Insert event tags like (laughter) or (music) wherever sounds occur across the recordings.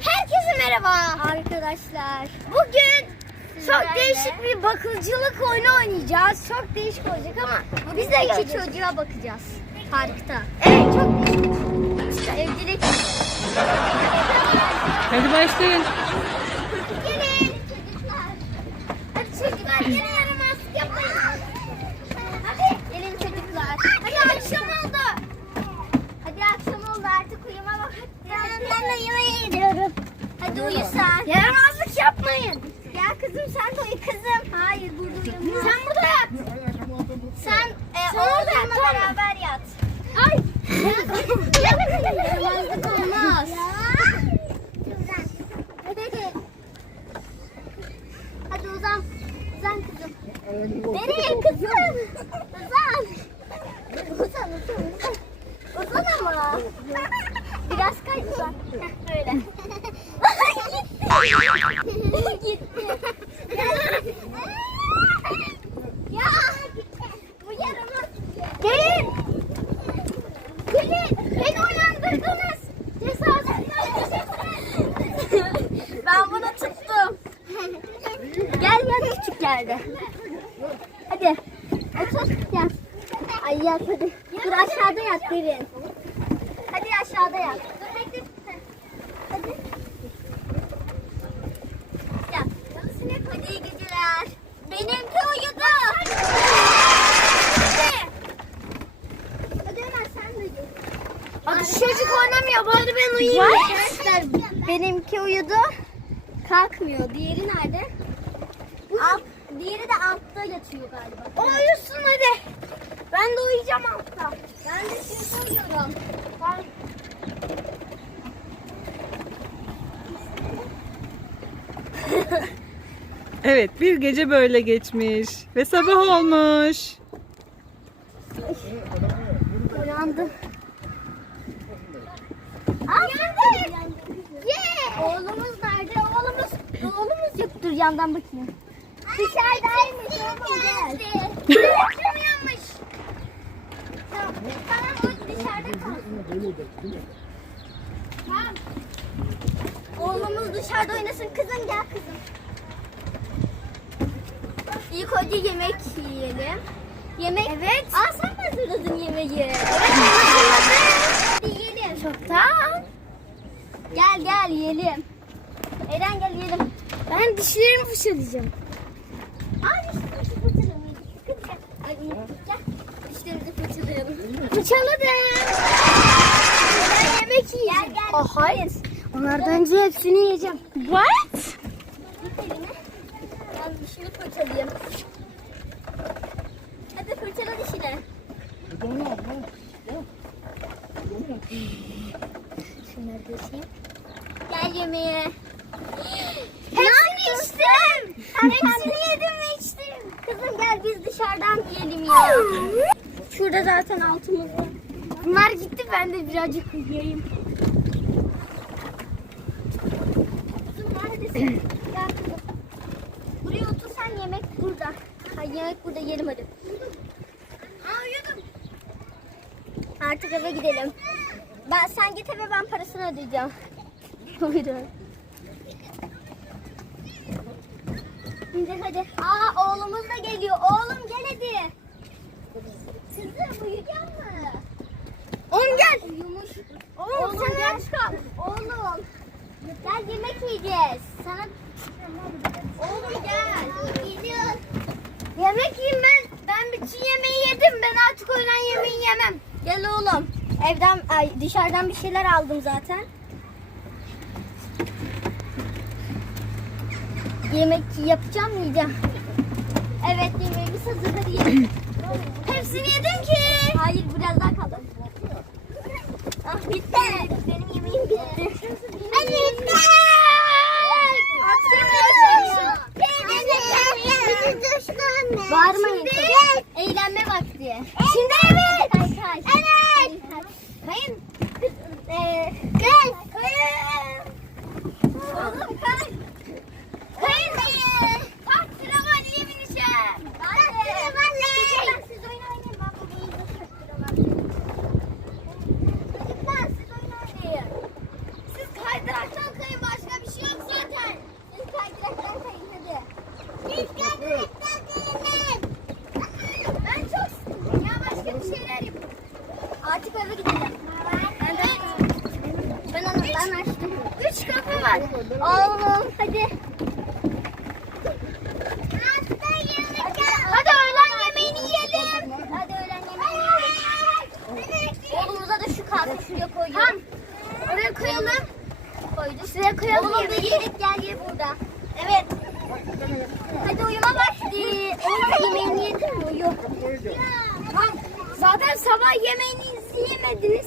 Herkese merhaba. Arkadaşlar. Bugün çok Sizlerle- değişik bir bakıcılık oyunu oynayacağız. Çok değişik olacak ama biz de iki göreceğiz. çocuğa bakacağız. Parkta. Evet çok değişik. İşte ev direkt Hadi başlayın. Gelin. Hadi çocuklar gelin yaramazlık yapmayın. Hadi. gelin çocuklar. Hadi akşam oldu. Hadi akşam oldu artık uyuma vakti. Ben de yemeğe gidiyorum. Hadi uyu sen. Yaramazlık yapmayın. Ya kızım sen de uyu kızım. Hayır burada uyuma. Sen burada yat. Sen, e, Sen orada yat, oğlunla tamam mı? beraber yat. Ay. Yaramazlık olmaz. Hadi. Hadi uzan. Uzan kızım. Nereye kızım? Uzan. Uzan uzan uzan. Uzan ama. Biraz kay uzan. Heh, Böyle. Gitti. Gitti. ya. Bu yaramaz. Gelin. Gelin. Beni uyandırdınız. ben bunu tuttum. Gel gel küçük geldi. Hadi. Otur gel. Ay yat hadi. Dur aşağıda yat derin. Hadi aşağıda bekle. Hadi. Gel. Sinek hadi iyi geceler. Benimki uyudu. Hadi. Hadi Ömer sen de uyu. Hadi çocuk oynamıyor. Bari ben uyuyayım. Arkadaşlar benimki uyudu. Kalkmıyor. Diğeri nerede? Alt, diğeri de altta yatıyor galiba. O uyusun hadi. Ben de uyuyacağım altta. Ben de şimdi uyuyorum. Ben... Evet bir gece böyle geçmiş ve sabah olmuş. Uyandım. Aa geldi. Yeah. Oğlumuz nerede? Oğlumuz oğlumuz yok. Dur yandan bakayım. Dışarıdaymış oğlum gel. Uyanmış? Tamam, tamam o dışarıda kalsın. Tamam. Oğlumuz dışarıda oynasın. Kızım gel kızım. İlk önce yemek yiyelim. Yemek. Evet. Aa sen mi hazırladın yemeği? Evet Hadi yiyelim. Çoktan. Gel gel yiyelim. Eren gel yiyelim. Ben dişlerimi fırçalayacağım. Ay dişlerimizi fırçalamayız. Kız gel. Ay gel. Dişlerimizi fırçalayalım. Fırçaladım. Ben yemek yiyeceğim. Gel gel. Oh, hayır. Onlardan önce hepsini yiyeceğim. What? Git eline. Ben dişini fırçalayayım. Hadi fırçala dişini. Şunları keseyim. Gel yemeğe. Hepsini içtim. Hepsini yedim ve içtim. Kızım gel biz dışarıdan yiyelim ya. Şurada zaten altımızda. Bunlar gitti ben de birazcık uyuyayım. Kızım neredesin? gel kızım. Buraya otur sen yemek burada. Yemek burada yiyelim hadi. Aa uyudum. Artık eve gidelim. Ben sen git eve ben parasını ödeyeceğim. (laughs) Buyurun. Şimdi hadi. Aa oğlumuz da geliyor. Oğlum gel hadi. Kızım uyuyacak mı? Oğlum gel. Uyumuş. Oğlum, Oğlum sen gel. Oğlum. Gel yemek yiyeceğiz. Sana Oğlum gel. Gidiyoruz. Yemek yiyeyim ben. Ben bütün yemeği yedim. Ben artık öğlen yemeği yemem. Gel oğlum. Evden ay dışarıdan bir şeyler aldım zaten. Yemek yapacağım yiyeceğim. Evet yemeğimiz hazır hadi yiyelim. Hepsini yedim ki. Hayır biraz daha kaldı. Ah bitti. Ee, gel kayın. Oğlum kay. Kayın diye. Kalk sinema diye bineceğim. Ben de. Ben siz oyun oynayın. Ben bu değil. Çocuklar siz oyun oynayın. Siz kaydıraktan. Başka bir şey yok zaten. Siz kaydıraktan kayın hadi. Biz kaydıraktan kayın. Var. Oğlum hadi. Hadi öğlen yemeğini yiyelim. Hadi öğlen yemeğini yiyelim. Oğlumuza da şu kahve şuraya Tamam. koyuyorum. Oraya koyalım. Koyduk. Şuraya koyalım Oğlum da yedik gel ye burada. Evet. Hadi uyuma vakti. Oğlum yemeğini yedin mi? Uyu. Tamam. Zaten sabah yemeğinizi yemediniz.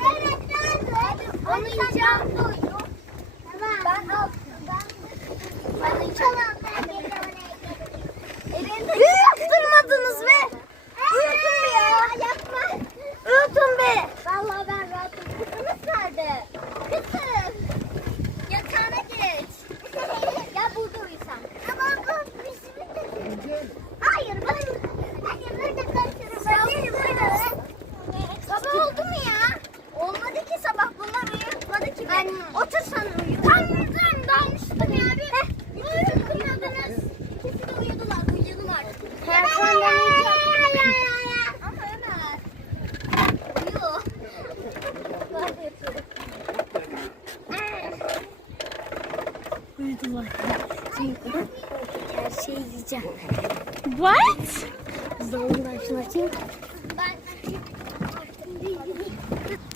Evet Onu yiyeceğim. Ben al. Ben yiyeceğim. Elinde Büyü yaptırmadınız be. Uyutun be ya. Yapma. Uyutun be. Vallahi ben rahatım. Kızınız nerede? Kızım. Yatağına geç. Gel burada uyu sen. Ama bu Hayır ben. Hadi burada kaçırım. Hayır burada. Sabah oldu mu ya? Olmadı ki sabah. Bunlar uyutmadı ki. Ben... Otur sen uyu. Tam buradan dalmıştım ya bir. Heh. Uyuyun kıymadınız. İkisi de uyudular. Uyuyalım artık. Ben sonra Ama Ömer. Uyu. Ben de yatıyorum. Uyudular. Her şeyi yiyeceğim. What? Zorundan şunu açayım.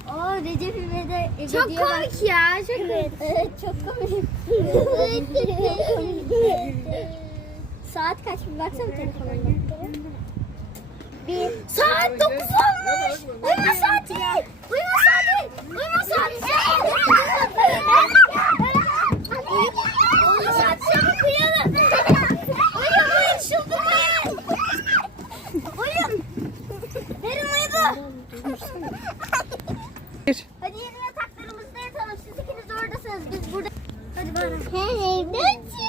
Aa Recep İvedik'e Çok komik ya. Çok Evet. Evet çok komik. (laughs) Saat kaç bir baksana telefonuna. Bir. Saat 9 olmuş. Uyuma saati. Uyuma saati. Uyuma saati. Uyuma saati çabuk uyuyalım. Uyuyun uyuyun çıldırmayın. Uyuyun. Derin uyudu. Bir. Hadi yeni yataklarımızda yatalım. Siz ikiniz oradasınız. Biz burada. Hadi bana. Hey, Ben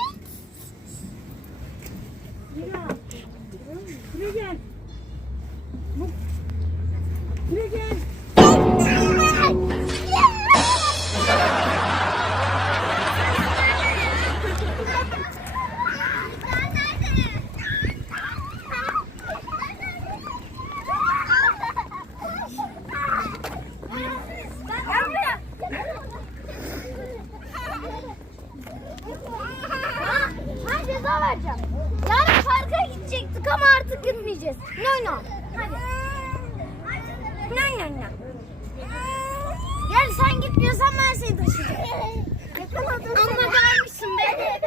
sen gitmiyorsan ben seni taşıyacağım. Yakaladım seni. vermişsin be.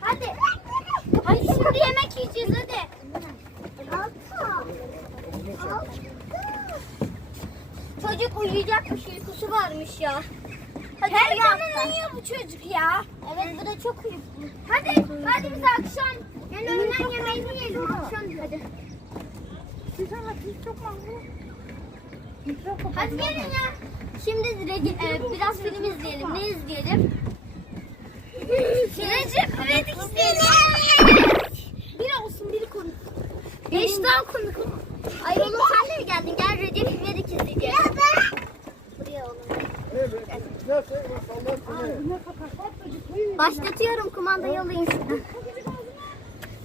Hadi. Hadi şimdi yemek yiyeceğiz hadi. Çocuk uyuyacakmış, uykusu varmış ya. Hadi Her artık. uyuyor bu çocuk ya. Evet bu da çok uykusuz. Hadi, hadi biz akşam yani öğlen yemeğini yiyelim akşam. Hadi. Hadi gelin ya. Şimdi e, biraz film izleyelim. Ne izleyelim? Recep İvedik izleyelim. Biri olsun biri komik. Beş daha olur. Ay oğlum sen de mi geldin? Gel Recep İvedik izleyeceğiz. Başlatıyorum kumandayı alayım şuradan.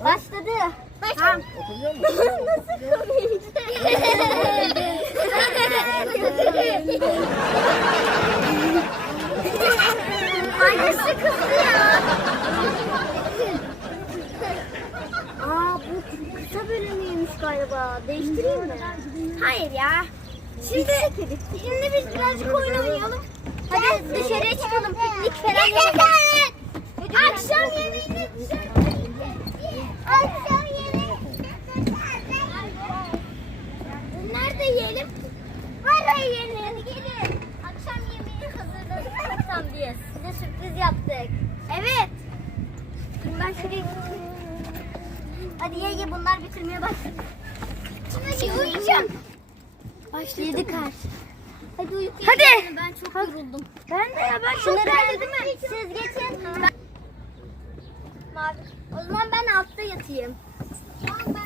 Başladı. Tamam. Nasıl komik? Hangisi kızdı ya? Aa bu kısa bölümüymüş galiba. Değiştireyim mi? Hayır ya. Şimdi, şimdi biz birazcık oyun oynayalım. Hadi dışarıya çıkalım. Piknik falan yapalım. Akşam yemeğini Akşam yemeği. Nerede yiyelim? Var yiyelim. Hadi gelin. Akşam yemeği hazırladık çoktan biz. Size sürpriz yaptık. Evet. Dur ben şuraya Hadi ye ye bunlar bitirmeye başladı. Şimdi uyuyacağım. Yedi kaç. Hadi uyku Hadi. Ben çok yoruldum. Ben de ya ben çok mi? Siz geçin. Ben... O zaman ben altta yatayım. Anne.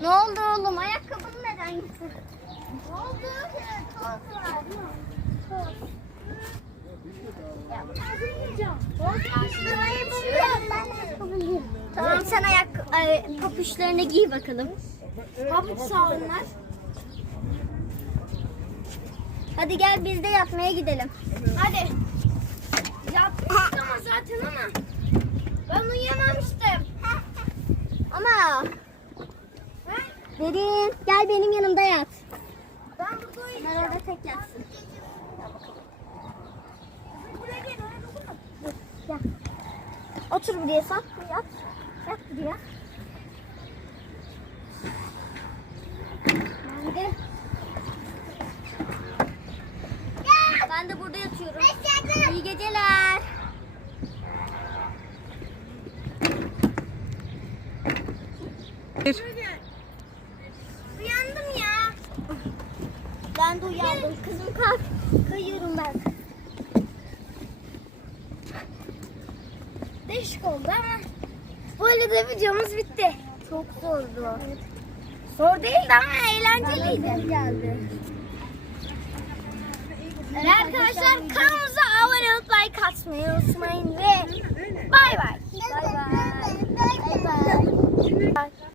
Ne oldu oğlum? Ayakkabını neden getirdin? Ne oldu? Toz var. Toz. Tamam sen ayak e, papuçlarını giy bakalım. Pabuç sağınlar. Hadi gel biz de yatmaya gidelim. Hadi. Yatmıştım ama zaten ama. Ben uyuyamamıştım. Ama? Derin gel benim yanımda yat. Ben burada uyuyacağım. Ben orada tek yatsın. Buraya gel. oraya. Otur buraya sen. Yat. Yat buraya. Ben de. Ben de burada yatıyorum. İyi geceler. Bir. Uyandım ya. Ben de uyandım. Kızım kalk. Kayıyorum ben. Değişik oldu ama. Böyle de videomuz bitti. Çok zordu. Zor değildi ama eğlenceliydi. geldi. Evet arkadaşlar kanalımıza abone olup like atmayı unutmayın ve bay. Bay bay. Bay bay. Bay.